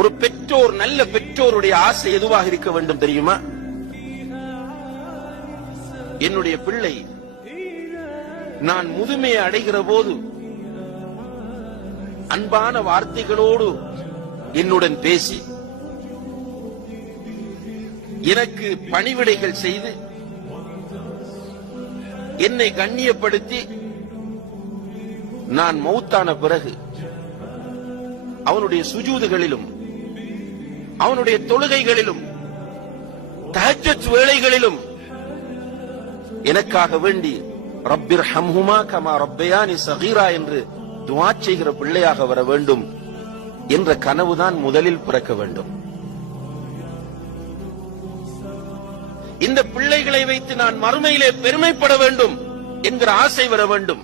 ஒரு பெற்றோர், நல்ல பெற்றோருடைய ஆசை எதுவாக இருக்க வேண்டும் தெரியுமா? என்னுடைய பிள்ளை நான் முதுமையை அடைகிற போது அன்பான வார்த்தைகளோடு என்னுடன் பேசி எனக்கு பணிவிடைகள் செய்து என்னை கண்ணியப்படுத்தி நான் மௌத்தான பிறகு அவனுடைய சுஜூதுகளிலும் அவனுடைய தொழுகைகளிலும் தஹஜ்ஜத் வேளைகளிலும் எனக்காக வேண்டி ரப்பிர்ஹம்ஹுமா கமா ரப்பயானி ஸகீரா என்று துஆ செய்கிற பிள்ளையாக வர வேண்டும் என்ற கனவுதான் முதலில் பிறக்க வேண்டும். இந்த பிள்ளைகளை வைத்து நான் மறுமையிலே பெருமைப்பட வேண்டும் என்கிற ஆசை வர வேண்டும்.